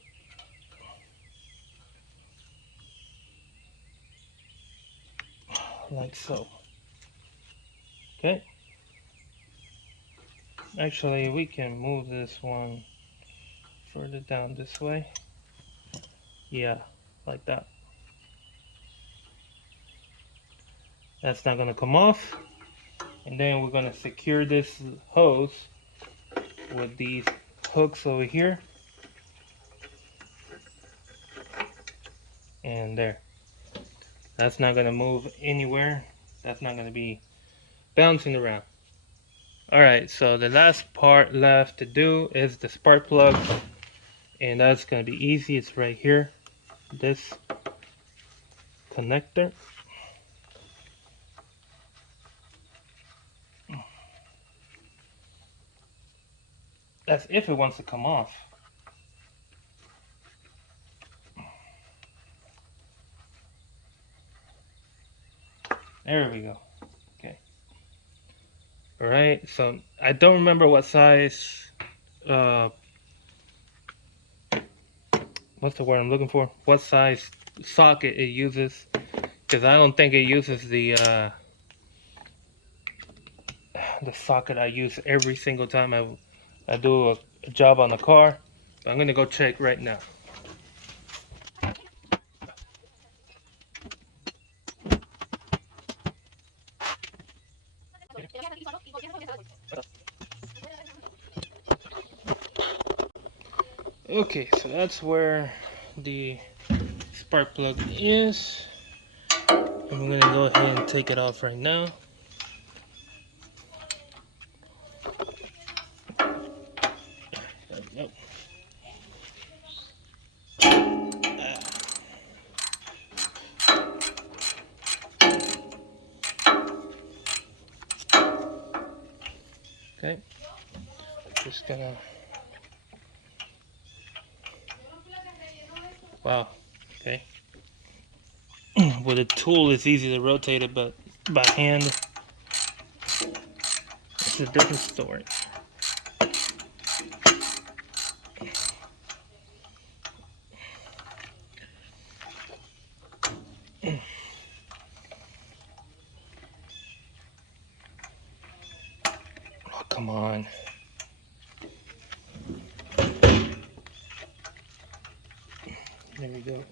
Like so. Okay. Actually, we can move this one further down this way. Yeah, like that. That's not gonna come off. And then we're gonna secure this hose with these hooks over here. And there. That's not gonna move anywhere. That's not gonna be bouncing around. Alright, so the last part left to do is the spark plug. And that's gonna be easy. It's right here. This connector. That's if it wants to come off. There we go. Okay. Alright, so I don't remember what size, what's the word I'm looking for? What size socket it uses. Because I don't think it uses the socket I use every single time I do a job on the car. But I'm going to go check right now. Okay, so that's where the spark plug is. And we're going to go ahead and take it off right now. Okay, just gonna, wow, okay. With a tool it's easy to rotate it, but by hand it's a different story. Oh, come on. There we go.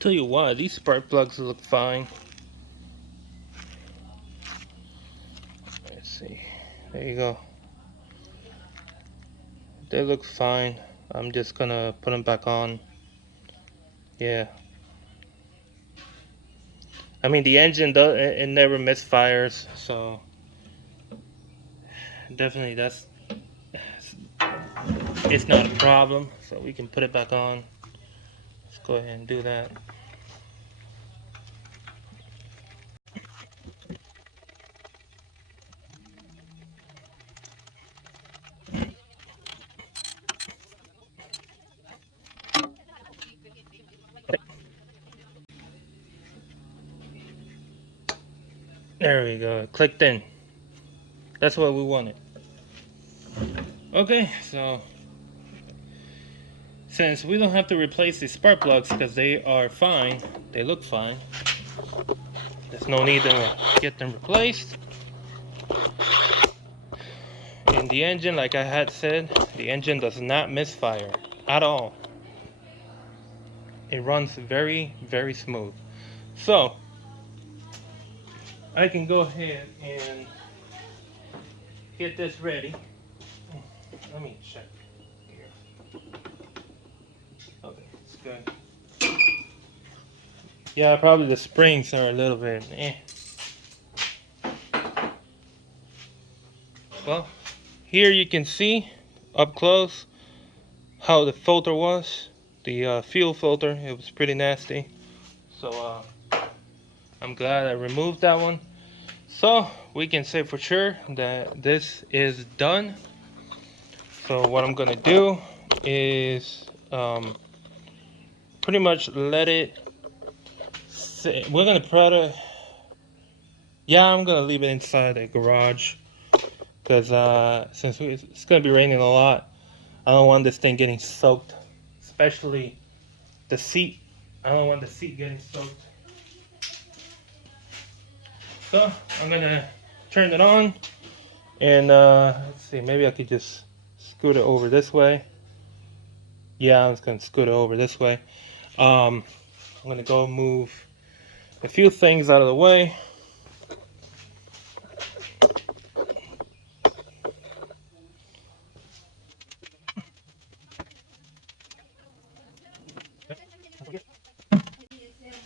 Tell you what, these spark plugs look fine. Let's see. There you go. They look fine. I'm just gonna put them back on. Yeah. I mean, the engine does, it never misfires, so definitely it's not a problem. So we can put it back on. Let's go ahead and do that. There we go. It clicked in. That's what we wanted. Okay, so since we don't have to replace the spark plugs because they are fine, they look fine. There's no need to get them replaced. And the engine, like I had said, the engine does not misfire at all. It runs very, very smooth. So I can go ahead and get this ready. Let me check here. Okay, it's good. Yeah, probably the springs are a little bit Well, here you can see up close how the filter was. The fuel filter, it was pretty nasty. So I'm glad I removed that one. So we can say for sure that this is done. So what I'm gonna do is pretty much let it sit. We're gonna try to, yeah, I'm gonna leave it inside the garage because since it's gonna be raining a lot, I don't want this thing getting soaked, especially the seat. I don't want the seat getting soaked. So I'm gonna turn it on, and let's see, maybe I could just scoot it over this way. Yeah, I'm just gonna scoot it over this way. I'm gonna go move a few things out of the way.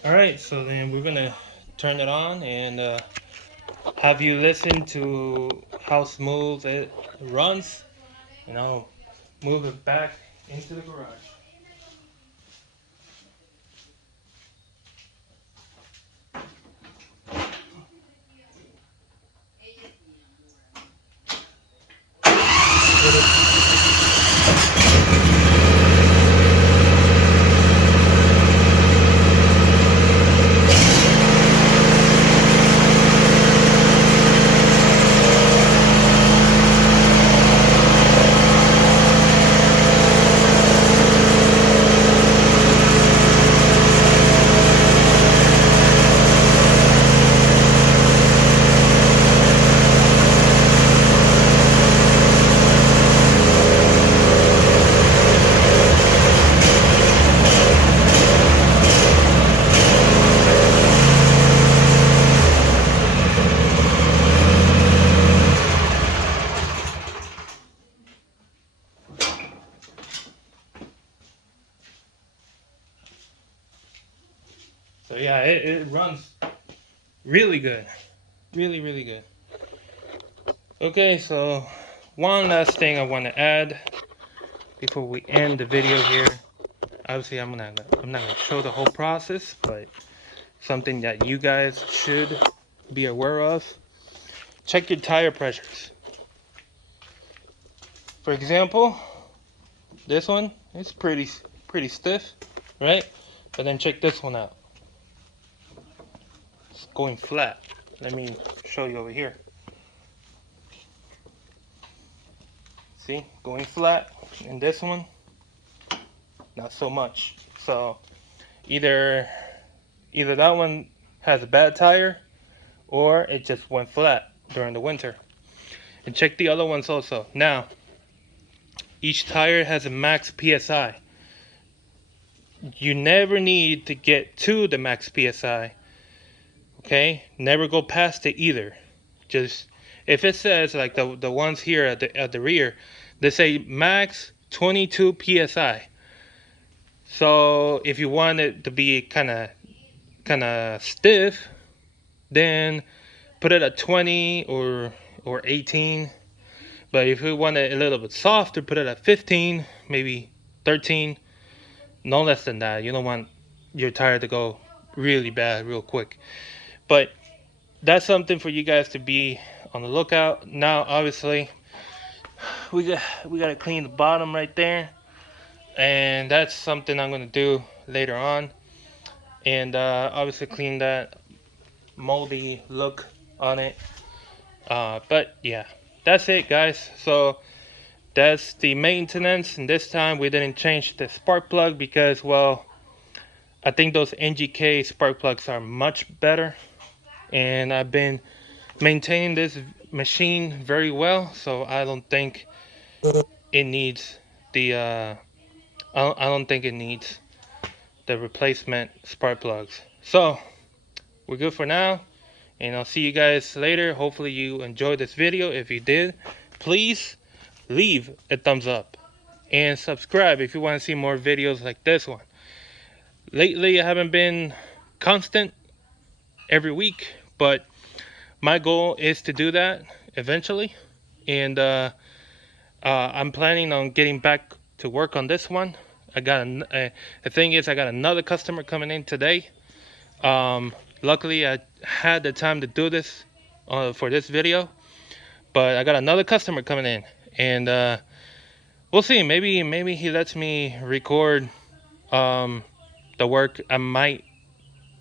Alright, so then we're gonna turn it on and have you listen to how smooth it runs, and I'll move it back into the garage. So yeah, it runs really good. Really, really good. Okay, so one last thing I want to add before we end the video here. Obviously, I'm not gonna show the whole process, but something that you guys should be aware of. Check your tire pressures. For example, this one is pretty stiff, right? But then check this one out. It's going flat. Let me show you over here. See, going flat. And this one, not so much. So either that one has a bad tire, or it just went flat during the winter. And check the other ones also. Now, each tire has a max PSI. You never need to get to the max PSI. Okay? Never go past it either. Just, if it says, like the ones here at the rear, they say max 22 PSI. So if you want it to be kind of stiff, then put it at 20 or 18. But if you want it a little bit softer, put it at 15, maybe 13. No less than that. You don't want your tire to go really bad real quick. But that's something for you guys to be on the lookout. Now, obviously, we got to clean the bottom right there, and that's something I'm gonna do later on. And obviously, clean that moldy look on it. But yeah, that's it, guys. So that's the maintenance, and this time we didn't change the spark plug because, well, I think those NGK spark plugs are much better, and I've been maintaining this machine very well, so I don't think it needs the I don't think it needs the replacement spark plugs. So we're good for now, and I'll see you guys later. Hopefully you enjoyed this video. If you did, please leave a thumbs up and subscribe if you want to see more videos like this one. Lately, I haven't been constant every week, but my goal is to do that eventually. And I'm planning on getting back to work on this one. The thing is, I got another customer coming in today. Luckily, I had the time to do this for this video, but I got another customer coming in, and we'll see. Maybe he lets me record the work I might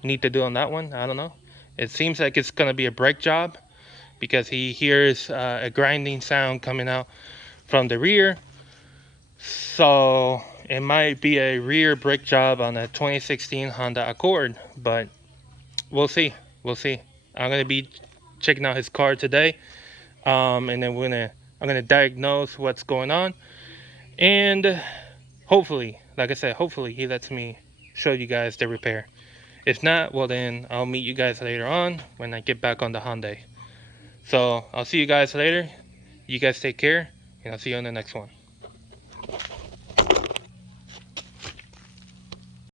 need to do on that one. I don't know. It seems like it's gonna be a brake job because he hears a grinding sound coming out from the rear. So it might be a rear brake job on a 2016 Honda Accord, but we'll see. We'll see. I'm gonna be checking out his car today, and then I'm gonna diagnose what's going on, and hopefully, like I said, hopefully he lets me show you guys the repair. If not, well then I'll meet you guys later on when I get back on the Hyundai. So I'll see you guys later. You guys take care, and I'll see you on the next one.